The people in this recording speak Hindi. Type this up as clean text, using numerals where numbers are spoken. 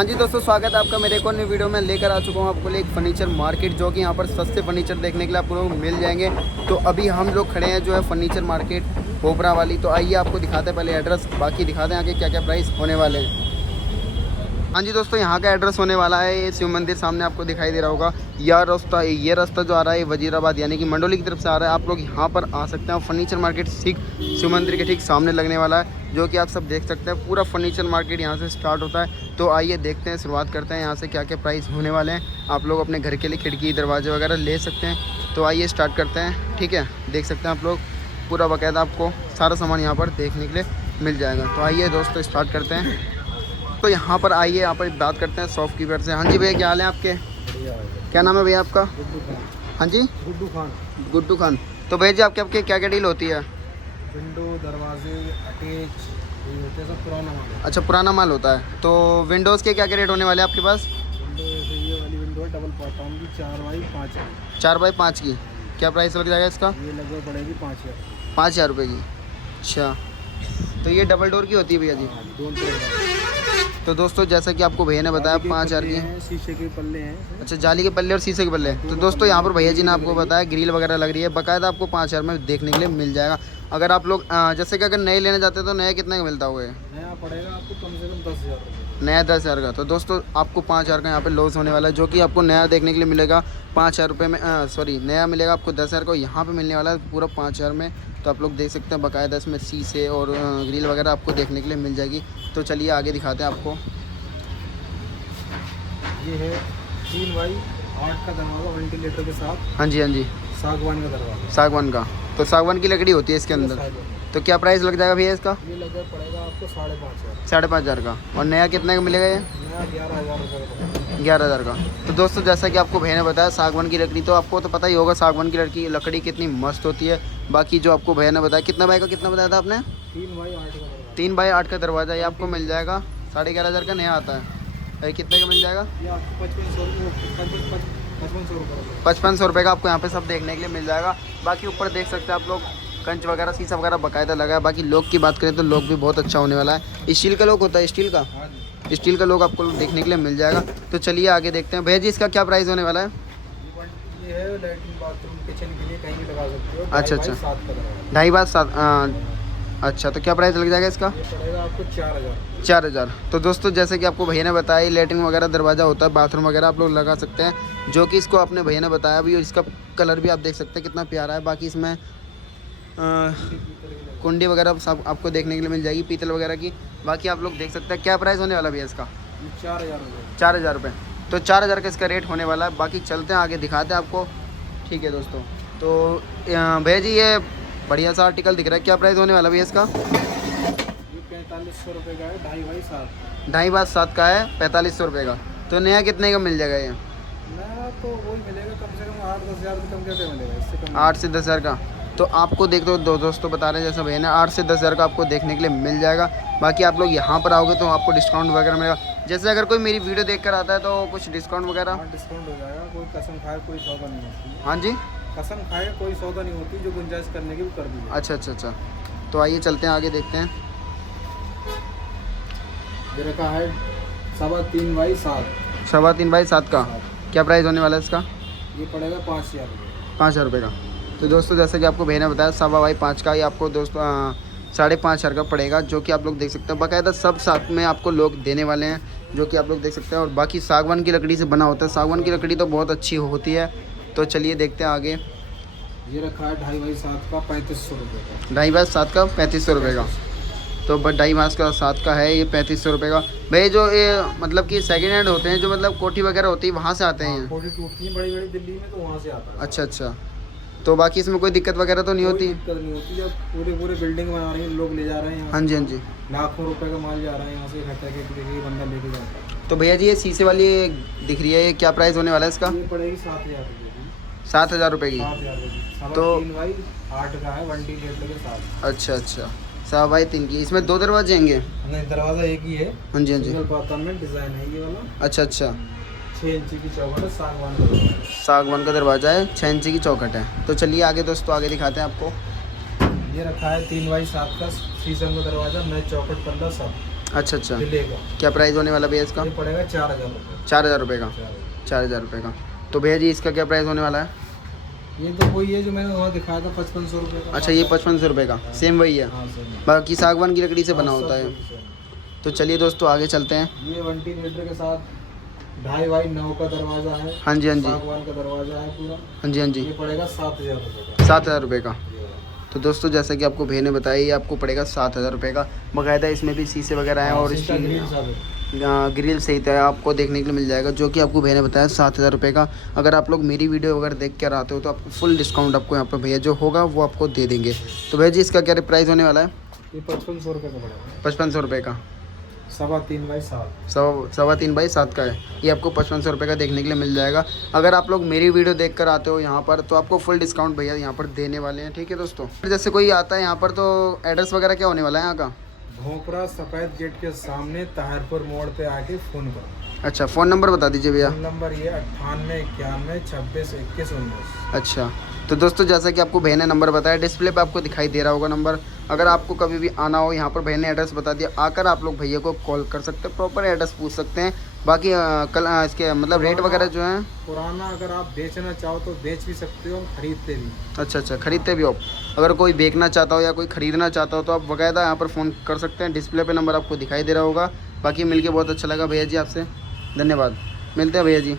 हाँ जी दोस्तों, स्वागत है आपका मेरे एक और नई वीडियो में। लेकर आ चुका हूँ आपको लिए एक फर्नीचर मार्केट, जो कि यहाँ पर सस्ते फर्नीचर देखने के लिए आपको लोग मिल जाएंगे। तो अभी हम लोग खड़े हैं जो है फर्नीचर मार्केट पोपरा वाली। तो आइए आपको दिखाते हैं पहले एड्रेस, बाकी दिखाते हैं आगे क्या क्या प्राइस होने वाले हैं। हाँ जी दोस्तों, यहाँ का एड्रेस होने वाला है ये शिव मंदिर सामने आपको दिखाई दे रहा होगा। ये रास्ता जो आ रहा है वजीराबाद यानी कि मंडोली की तरफ से आ रहा है। आप लोग यहाँ पर आ सकते हैं। फर्नीचर मार्केट ठीक शिव मंदिर के ठीक सामने लगने वाला है, जो कि आप सब देख सकते हैं। पूरा फर्नीचर मार्केट यहाँ से स्टार्ट होता है। तो आइए देखते हैं, शुरुआत करते हैं यहाँ से क्या क्या प्राइस होने वाले हैं। आप लोग अपने घर के लिए खिड़की दरवाजे वगैरह ले सकते हैं। तो आइए स्टार्ट करते हैं। ठीक है, देख सकते हैं आप लोग पूरा बाकायदा आपको सारा सामान यहाँ पर देखने के लिए मिल जाएगा। तो आइए दोस्तों स्टार्ट करते हैं। तो यहाँ पर आइए, यहाँ पर बात करते हैं शॉपकीपर से। हाँ जी भैया, क्या हाल है आपके? क्या नाम है भैया आपका? हाँ जी, गुड्डू खान। गुड्डू खान। तो भैया जी आपके क्या क्या डील होती है? विंडो, दरवाजे, अटैच ये होते हैं, सब पुराना माल है। अच्छा, पुराना माल होता है। तो विंडोज़ के क्या क्या रेट होने वाले हैं आपके पास? विंडो जैसे ये वाली विंडो है डबल पार्टाउन की 4x5 है। 4x5 की क्या प्राइस लग जाएगा इसका? ये लगभग पड़ेगी 5000। 5000 रुपये की। अच्छा, तो ये डबल डोर की होती है भैया जी? दोनों तरह तो दोस्तों जैसा कि आपको भैया ने बताया 5000 की। शीशे के पल्ले हैं। अच्छा, जाली के पल्ले और शीशे के पल्ले। तो दोस्तों यहाँ पर भैया जी ने आपको बताया ग्रिल वगैरह लग रही है, बाकायदा आपको 5000 में देखने के लिए मिल जाएगा। अगर आप लोग जैसे कि अगर नए लेने जाते हैं तो नया कितने का मिलता होगा? नया पड़ेगा आपको कम से कम 10,000 रुपये। नया 10,000 का। तो दोस्तों आपको 5000 का यहाँ पे लॉस होने वाला है, जो कि आपको नया देखने के लिए मिलेगा 5000 रुपये में। सॉरी, नया मिलेगा आपको 10,000 को, यहाँ पे मिलने वाला है पूरा 5000 में। तो आप लोग देख सकते हैं बाकायदा इसमें शीशे और ग्रिल वगैरह आपको देखने के लिए मिल जाएगी। तो चलिए आगे दिखाते हैं आपको। ये है 3x8 का दरवाज़ा वेंटिलेटर के साथ। हाँ जी, हाँ जी, सागवान का दरवाज़ा। सागवान का। तो सागवान की लकड़ी होती है इसके अंदर। तो क्या प्राइस लग जाएगा भैया इसका? ये लगभग पड़ेगा आपको 5,500। 5,500 का। और नया कितने का मिलेगा ये? नया 11,000 रुपये का पड़ेगा। 11,000 का। तो दोस्तों जैसा कि आपको भैया ने बताया सागवान की लकड़ी, तो आपको तो पता ही होगा सागवान की लकड़ी कितनी मस्त होती है। बाकी जो आपको भैया ने बताया, कितना भाई का कितना बताया था आपने? 3x8 का दरवाज़ा। 3x8 का दरवाज़ा, ये आपको मिल जाएगा 11,500 का। नया आता है ये कितने का मिल जाएगा? ये आपको 5500 रुपये। 5500 रुपये का आपको यहाँ पे सब देखने के लिए मिल जाएगा। बाकी ऊपर देख सकते हैं आप लोग कंच वगैरह शीशा वगैरह बाकायदा लगा है। बाकी लोग की बात करें तो लोग भी बहुत अच्छा होने वाला है। स्टील का लोग होता है, स्टील का। स्टील का लोग आपको देखने के लिए मिल जाएगा। तो चलिए आगे देखते हैं। भैया जी इसका क्या प्राइस होने वाला है? ये है लैट्रिन बाथरूम किचन के लिए कहीं भी लगा सकते हो। अच्छा, अच्छा। 2.5x7 का दरवाज़ा। 2.5x7। अच्छा, तो क्या प्राइस लग जाएगा इसका? ये पड़ेगा आपको 4,000। 4,000। तो दोस्तों जैसे कि आपको भैया ने बताया लेटरिन वगैरह दरवाज़ा होता है, बाथरूम वगैरह आप लोग लगा सकते हैं, जो कि इसको अपने भैया ने बताया भी। और इसका कलर भी आप देख सकते हैं कितना प्यारा है। बाकी इसमें कुंडी वगैरह सब आपको देखने के लिए मिल जाएगी, पीतल वगैरह की। बाकी आप लोग देख सकते हैं। क्या प्राइस होने वाला भैया इसका? 4,000 रुपये। 4,000 रुपये। तो 4,000 का इसका रेट होने वाला है। बाकी चलते हैं आगे दिखाते हैं आपको। ठीक है दोस्तों, तो भैया जी ये बढ़िया सा आर्टिकल दिख रहा है, क्या प्राइस होने वाला भैया इसका? ये 4,500 रुपये का है। 2.5x7। 2.5x7 का है, 4,500 रुपये का। तो नया कितने का मिल जाएगा ये? नया तो वही मिलेगा कम से कम 8-10 हज़ार से कम क्या मिलेगा, इससे कम। 8 से 10,000 का। तो आपको देख दो दोस्तों बता रहे हैं जैसा भैया ने 8 से 10,000 का आपको देखने के लिए मिल जाएगा। बाकी आप लोग यहाँ पर आओगे तो आपको डिस्काउंट वगैरह मिलेगा। जैसे अगर कोई मेरी वीडियो देख कर आता है तो कुछ डिस्काउंट वगैरह? हाँ, डिस्काउंट हो जाएगा। कोई कसम खाए कोई सौदा नहीं होती। हाँ जी, कसम खाए कोई सौदा नहीं होती, जो गुंजाइश करने की वो कर दी। अच्छा अच्छा अच्छा। तो आइए चलते हैं आगे देखते हैं। ये रखा है 3.5x7। 3.5x7 का। क्या प्राइस होने वाला है इसका? ये पड़ेगा 5,000 रुपये। 5,000 रुपये का। तो दोस्तों जैसे कि आपको भैया ने बताया 5.5 का, ये आपको दोस्तों 5,500 का पड़ेगा, जो कि आप लोग देख सकते हैं। बाकायदा सब साथ में आपको लोग देने वाले हैं, जो कि आप लोग देख सकते हैं। और बाकी सागवान की लकड़ी से बना होता है। सागवान की लकड़ी तो बहुत अच्छी होती है। तो चलिए देखते हैं आगे। ये रखा है 2.5x7 का 3,500 रुपये का। 2.5x7 का 3,500 रुपये का। तो 2.5x7 का है ये 3,500 रुपये का। भाई जो ये मतलब कि सेकंड हैंड होते हैं, जो मतलब कोठी वगैरह होती है वहाँ से आते हैं? कोठी टूटती है बड़ी बड़ी दिल्ली में, तो वहाँ से आता है। अच्छा अच्छा। तो बाकी इसमें कोई दिक्कत वगैरह तो नहीं होती? कोई दिक्कत नहीं होती। जब पूरे बिल्डिंग बना रही है, लोग ले जा रहे हैं। हाँ जी, हाँ जी। लाखों रुपए का माल जा रहा है यहाँ से इकट्ठा करके बंदा लेके जाता है। तो भैया जी ये शीशे वाली दिख रही है, ये क्या प्राइस होने वाला है इसका? ये पड़ेगी 7,000 रुपये की। 7,000 रुपये की। 7,000 रुपये की। तो 3x8 का है वेंटिलेटर के साथ। अच्छा अच्छा, 7x3 की। इसमें 2 दरवाजे होंगे? नहीं, दरवाज़ा एक ही है। हाँ जी, हाँ जी। सिंगल बाथरूम में डिज़ाइन है ये वाला। अच्छा अच्छा। 6 इंची की चौखट है, सागवान का दरवाज़ा है। सागवान का दरवाज़ा है, 6 इंची की चौखट है। तो चलिए आगे दोस्तों आगे दिखाते हैं आपको। ये रखा है 3x7 का शीशम का दरवाज़ा, मैं चौखट पल्ला सब। अच्छा अच्छा, किले का। क्या प्राइस होने वाला भैया इसका? ये पड़ेगा 4000 रुपये। 4000 रुपये का, 4000 रुपये का। तो भैया जी इसका क्या प्राइस होने वाला है? ये तो वही है जो मैंने वहाँ दिखाया था 5500 रुपये का। अच्छा, ये 5500 रुपये का, सेम वही है, हाँ सर। बाकी सागवान की लकड़ी से बना होता है। है। तो चलिए दोस्तों आगे चलते हैं। ये वेंटिलेटर के साथ 2.5 बाई 9 का दरवाज़ा है। हाँ जी हाँ जी, सागवान का दरवाज़ा है पूरा। हाँ जी हाँ जी, ये पड़ेगा 7000 रुपये का। 7000 रुपये का। तो दोस्तों जैसा कि आपको भैया ने बताया, ये आपको पड़ेगा 7000 रुपये का। बाकायदा इसमें भी शीशे वगैरह हैं और शीशा ग्रिल स्टील सब ग्रिल सहित है, आपको देखने के लिए मिल जाएगा, जो कि आपको भैया ने बताया 7000 रुपये का। अगर आप लोग मेरी वीडियो वगैरह देख कर आते हो तो आपको फुल डिस्काउंट आपको यहाँ पर भैया जो होगा वो आपको दे देंगे। तो भैया जी इसका क्या प्राइस होने वाला है? ये 5500 रुपये का पड़ेगा। 5500 रुपये का, 3.25 बाई 7। 3.25 बाई 7 का है। ये आपको 5500 रुपये का देखने के लिए मिल जाएगा। अगर आप लोग मेरी वीडियो देख कर आते हो यहाँ पर तो आपको फुल डिस्काउंट भैया यहाँ पर देने वाले हैं, ठीक है दोस्तों। जैसे कोई आता है यहाँ पर तो एड्रेस वगैरह क्या होने वाला है यहाँ का? भोपरा सफ़ेद गेट के सामने ताहिरपुर मोड़ पे आके फ़ोन करो। अच्छा, फ़ोन नंबर बता दीजिए भैया। फ़ोन नंबर ये 98 91 26 21 19। अच्छा, तो दोस्तों जैसा कि आपको भैया ने नंबर बताया, डिस्प्ले पे आपको दिखाई दे रहा होगा नंबर। अगर आपको कभी भी आना हो यहाँ पर, भैया ने एड्रेस बता दिया, आकर आप लोग भैया को कॉल कर सकते हैं, प्रॉपर एड्रेस पूछ सकते हैं। बाकी कल इसके मतलब रेट वगैरह जो हैं, पुराना अगर आप बेचना चाहो तो बेच भी सकते हो, खरीदते भी। अच्छा अच्छा, खरीदते भी हो। अगर कोई बेचना चाहता हो या कोई ख़रीदना चाहता हो तो आप बाकायदा यहाँ पर फ़ोन कर सकते हैं। डिस्प्ले पे नंबर आपको दिखाई दे रहा होगा। बाकी मिलके बहुत अच्छा लगा भैया जी आपसे, धन्यवाद। मिलते हैं भैया जी।